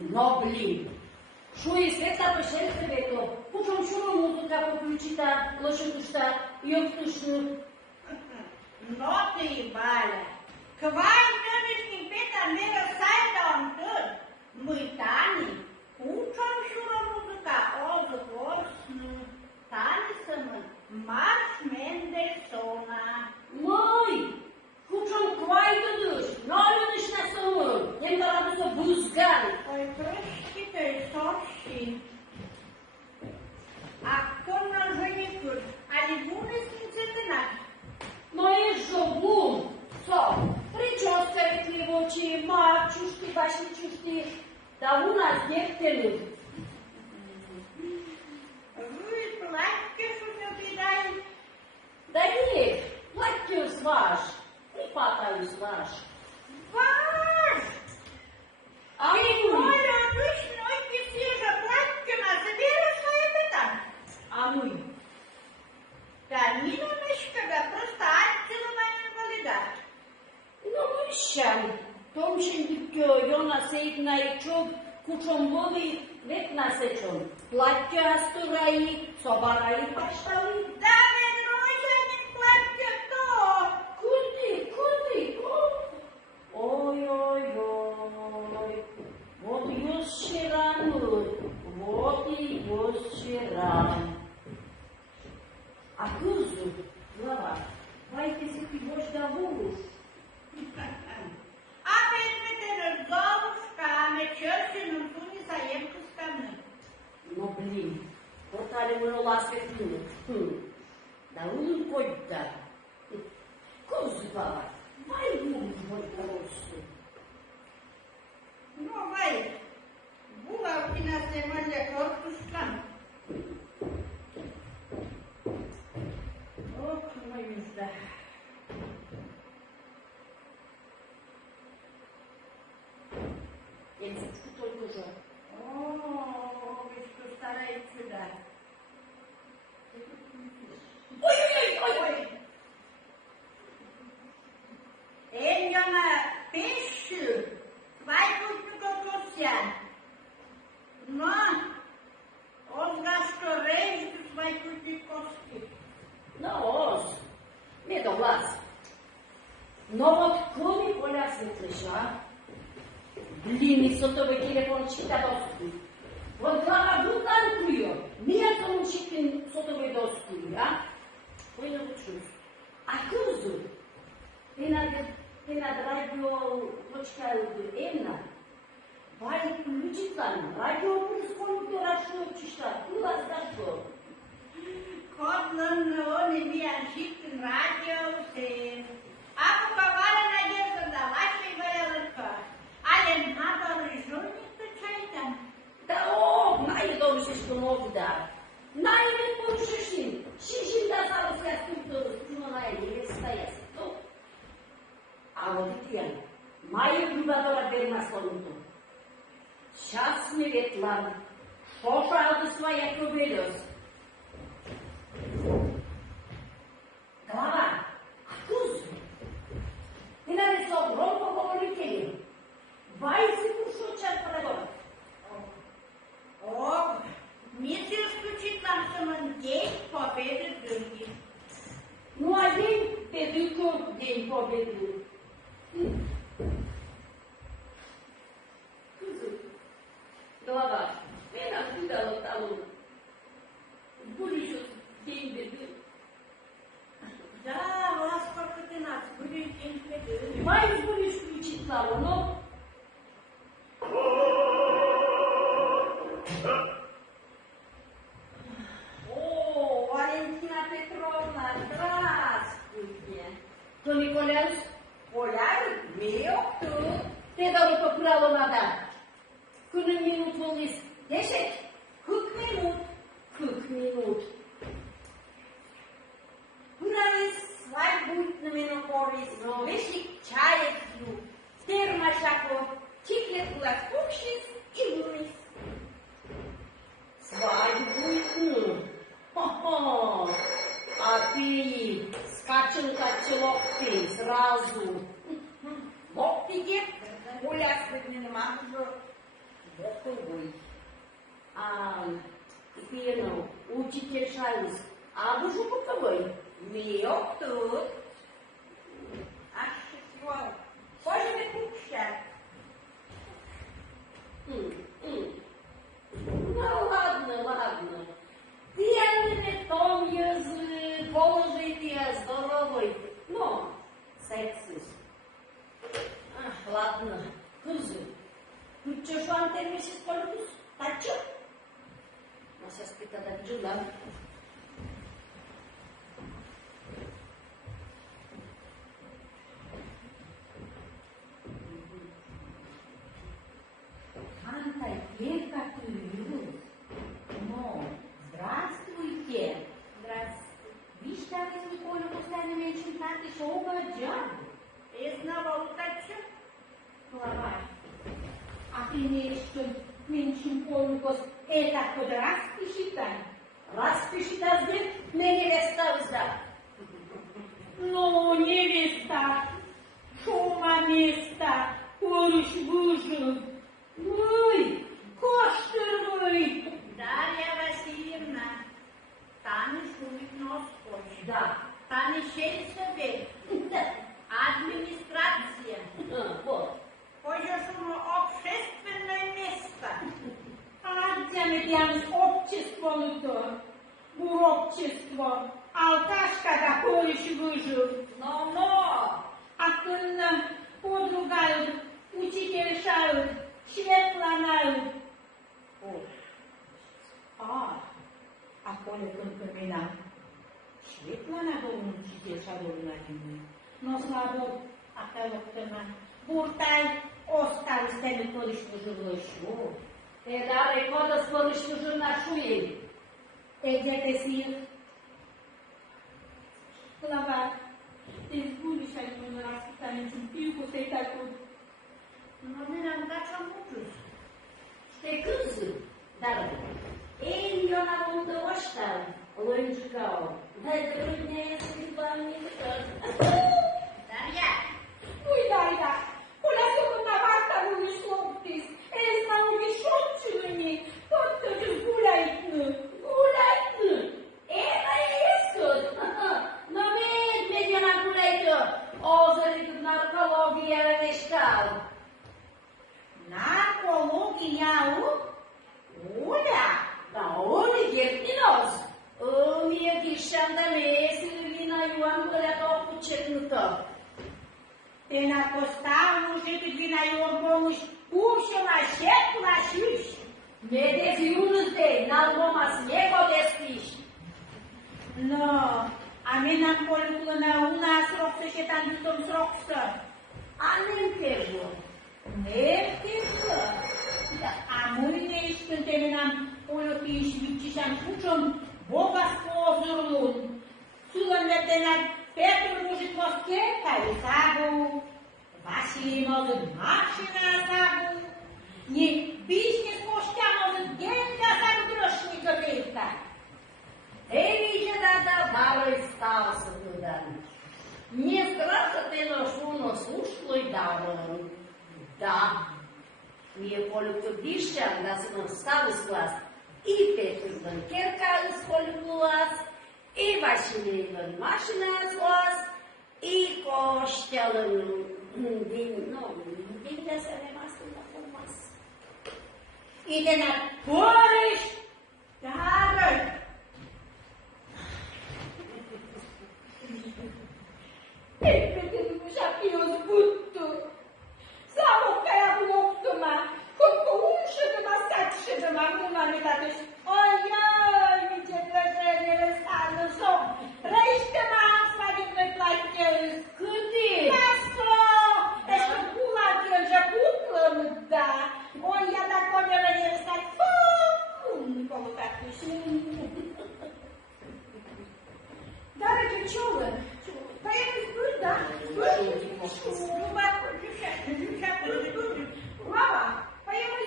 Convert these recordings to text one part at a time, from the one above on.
Nobili. Što je sveta po šerstveto, pučom šurom muzuka poključita, lošetušta i optušnu. Note i balja. Kvaj tărișni peta mera sajta on tăr. Mâitani, pučom šurom muzuka, oză vorsnu. Tani sămân, Marš Mendelsona. Măi, pučom kvaj tăduși, n-aluniș na sămân, jem da radu să buzgari. Păi prășchite sorși. Acum na ženicuri, ali bune smințetănari. Moje žobu, co? Pričoska reklivoči, mačušti, bašničušti, da u nas djekteli. Vy plaťke šuňo ti daj. Da je, plaću svaš, pripataju svaš. Vaš! A Ti mi, moja obično ti svježa plaćkama, zabiraš svoje petan. a mi, Dar nino miška da prosta akcijno manj validat. no mišćam, tomšin dikjo, jona sejtna i čub, kučom vodi, vetna sečom. Plaća sturaji, sobaraji, paštali. Da ne drožanim plaćke to. Kurdi, oj, vodi još je ran. A kuzu, glava, vajte se ti boš da vuš. A vedmete răzgovușca, me čeršinu tuni sa jemku skamnu. No blin, portare mă las pe tine. Dar unul coita. Kuzu, glava, vai vuš, voi carosu. No vai, bula ukina se mălje kortuškan. Och, mă iuda. Jem se skuto dužo. O, viš tu stara i čuda. Oj. Enjona pešu, kvajkutniko kosjan. No, ozgašto reždu kvajkutni koski. No, oz. Nie do las. No od koni pola svetliša. Blini co to by telefon čita dosku. Od glava dutankujo. Mija to mu čitin co to by dosku, ja? Pojno učus. A kuzu? Ty nad radio počkaju jedna. Vaj ključitan. Radio pulskonu to rašno čišta. Kula zdašlo. Kodlan oni mijan šitin radio se. Ako kavara nadjezda da vaše vajalaka. Ale nadali žurnik to čajtan. Da najdobře što mogu da. Najlepšim. Šišim da sarovska skulptura skruno je staje se to. A voditijan. Maju ljubadora berma slonto. Čas mi vetlan. Šoša od svoje probedos. Glava, a kuzu? Ti nam je so gronko govoritelji. Vaj si pušočar pregovorit. O, misliš kučitlan sam dej pobjede drugi. Nu a den peduco den pobedu. Kuzu. Glava. bralo nada. Când minut volis, deșec, cât minut. Până-i svarbut na menoporis, veșnic ceaie fiu, terma și-aco, chiclet cu la spușis și lumis. Svarbut nu. A ty скачем ca celopti, srazu. Boptige, ulească din mamă, bopul voi. Fino, учитель Шайлс, а вы же каковой? Eu tot, așa ceva, poate de cușat. Ну ладно. Ты том язык, положите здоровый, но сексист. Ладно, кузы. Ты что, он термишь с полюс? А чё? Но сейчас питать отжила. Антай, Петка, ты любишь? Ну, здравствуйте. Здравствуйте. Вижте, aveți Nicolă Costeanu menționat și o băgeamă. E znava utață? Clar. А ты не что, меньшим полникос, это под распишитай. Распишитай, знаешь, мне невеста взял. Ну, невеста, шума места, порыш выжил. Ой, коштырный. Дарья Васильевна, Таня шумит нос хочет. Да. Таня сельсовет. Администрация. Вот. Позже шума общественное место. А где мы там с обществом-то? Уробчество. Алташка да порыш выжил. Но. А când подруга учительшают, Светлана. Acolo când cămina, Светлана был учительшают на ней. Но слабо, acolo cămina. Burtai, ostał z temi porыш выжил еще. Dar recordă spărâști jurnașul ei. Где ты сил? Глава, ты будешь один раз станешь пику с этой тут. Но мы нам дача мучусь. Te câzi, dar ei eu n-am unde ăștia, lângicau. Dar de mine este bani Дарья, Ui, da. Ulească dumneavoastră nu miști loptis. Ești la un mișoțului, tot îți guleai-tnă. Это искут. Но медведь на гулейте, озарит наркология решал. наркология, Оля. Да он и геркинос. Мie гишандаме, Сильвина Ioan Găleata Cucetnută. Te n-acosta nu știu cât vine eu în pomâși, cum și mă aștept la șiși. Vedeți unul de, n-al romas nego despiși. No, a mine am polul na una sroxă și tam bitom sroxă. A nemtežu. Neftică. A mâine și când terminam polul și viciciam puciom, Boga spozorul. Sulăm veterinar Petru Ružit Mosketa i sabu, Vasilij Mozet mašina sabu, ni biznis pošća Mozet genga sabu drošnika Petka. Ei, nici data vală stau să gândăm. Не страшно ты нашуно слушай давно. Да. Мне полюбил дишан, да се нам ставил с глаз. И Петр Банкерка с полюбилась, и Василий Иван Машина с глаз, и Костял din de să rămasă la frumos. I de na Polish, dară. Perché tu mi sa che io sbutto. Samo kaj ja blokoma. Koliko uše da ma sače da ma guma mi tateš. Ojoj, mi će plažene stano som. Rejšte ma svadibne plaće. Câte? Masko, ești pula tăja cuplă. Da, on ja da koljeve nije stak, Nikolo Tatuš. Da, reče čuven. Pa je mi zbud, da? Lava, pa je mi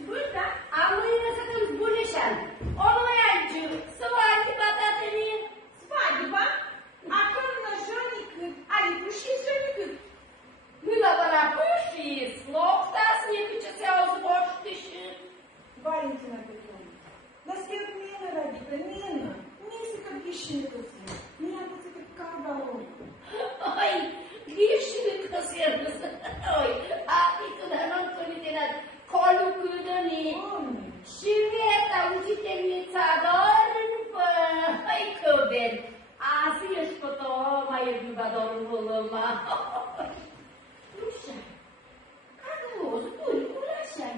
zbud, da? A mâine să te zbuneșan. O nu mergi, svadьба tatălie. Svadьба? A când na ženică, ali tu și ženică? Mâna vă la pâși, sloptați nici ce se ozboște și... Valentina Petrovna, da skjer mene radite, mene. Nisi kad višnjaka si. Nije pa se kad kada on. Oj, višnjaka si. Oj, a ti tu da nam konite nad kolu kudoni. Și vieta učiteljica Dornpă. Oj, Căben, azi ești cu to mai e ljuba Dornpălăma. Lușa, kada o spui, ulașa.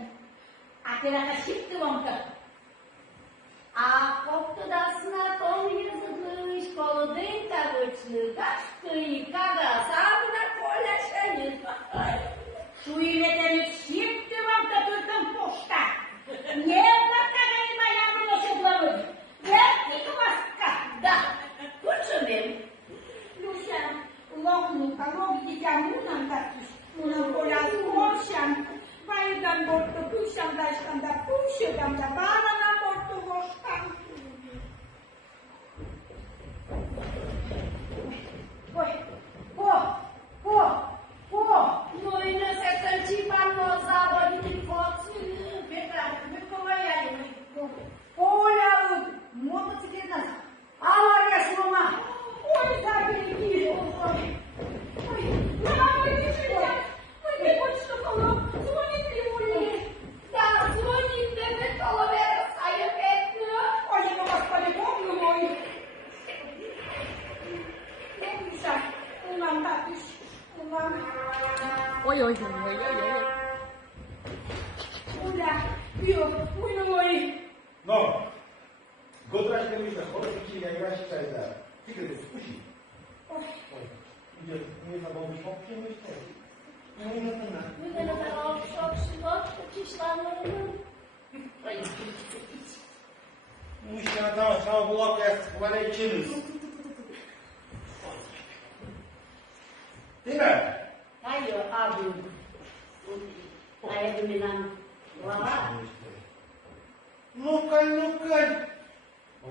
A te la nașiptă, omcă. A făcut dasna tonii zădlăi școlodenta văcnă, gașcă i caga, samna coleașa nirpa. Šuile te mi šipte vam kad uzdam pošta. Jedna kada ima javno noće glavodi. Vjernik maska. Da, mulțumim. Lușa, lognuka, logdita munam tatuš. Munam pola skošam. Vajdam borto pušam daškam da pušedam da barana borto voškam. Mâine se tălcipa noza, băi, poți. Оля, много тебе надо. Авария слома. Ой, забери кишу. Ой, мама, не жить. Ой, не хочешь, что коло. Звонит ли Оля? Da, zvonit de pe coloveră, ai efectă. Ой, ну, господи, помню мой. Луиса, нам татыш, нам. Ой-ой-ой. Оля, пио, ой. No, godraș că nu ești acolo, că cine era și care da. Fică de spuși. Nu e la băut șoc, ce nu ești acolo. Nu e la tână. Uite, nu te rog șoc și tot, că ce la mână. Nu știu, na ta, sau bloc, ea să cuvarei cinus. Tine! Hai eu, abu. Aia de minam. Lava? Ну-ка.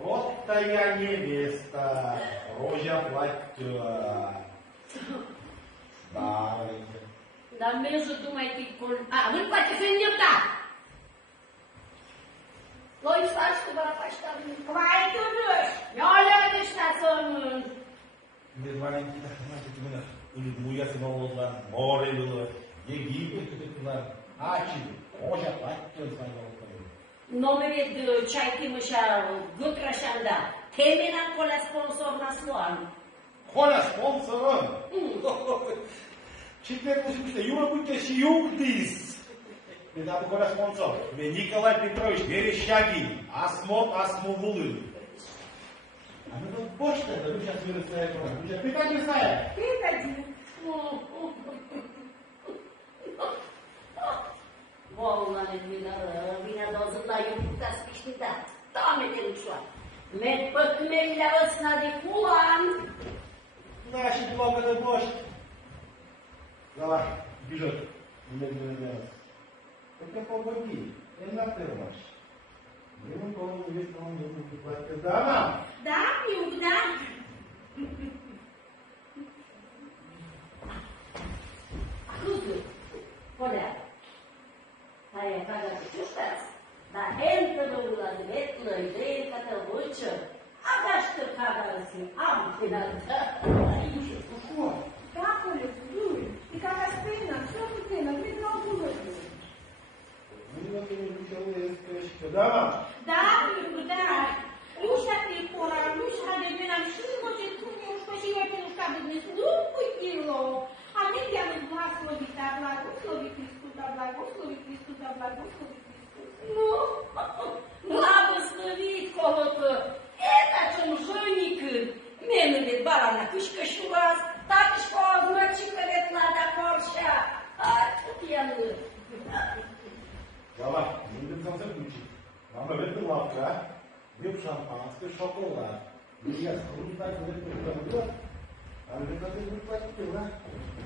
Вот твоя невеста, рожа платья. Да. Dar mergi tu mai ticul. A, nu poate să îndepta. Noi faci cu vara faci ta. Vai, tu râși. Eu le vedești să mă. Без Валентина, знаете, ты меня, или двуя се волоса, море было, Египет, туда, Ачи, рожа платья, знаете. Numele de ceai timă și gâtra și da. Temena cu la sponsor na sloan. Коля, спонсором. Теперь пусть Юра будет и югдис. Это Коля спонсор. Николай Петрович Верещагин. Асмовулын. А мы тут почта, да вы сейчас вырастаем. Приходи, Сая. Приходи. Volna ne vine doză la eu putea spiștitat. Doamne de ușoară. Merg pe câmelile ăsna de culan. Да, și много de дождь. Давай, бежит. Это погоди, это на термаш. Ему голову весь он не будет. Да, мам? Да, Мюк, да. Круто. Коля. Hai, cada ce știați? Dar încă nu la vetlă, idee ca te văță. Agaște cada zi, am finanțat. Да, Коля, Юрий, и как остына, все путено, мы много выжили. Да, мам? Да, Мюк, да. Люша ты пора, Люша de mine am și ce spune ușcă și eu pe ușca de dnes, nu puținlo. A mi te-am благословita, благослови Хриstusa, благослови Хриstusa, благослоvi Христос. Nu, благословит кого-то. Это чем жениcă. Мене барана кышка și вас, так что значит, că надо корша. А тут я Mamy ryby łapka, dwie szampanskie, czokolad. I ja skrótę, to jest ale to jest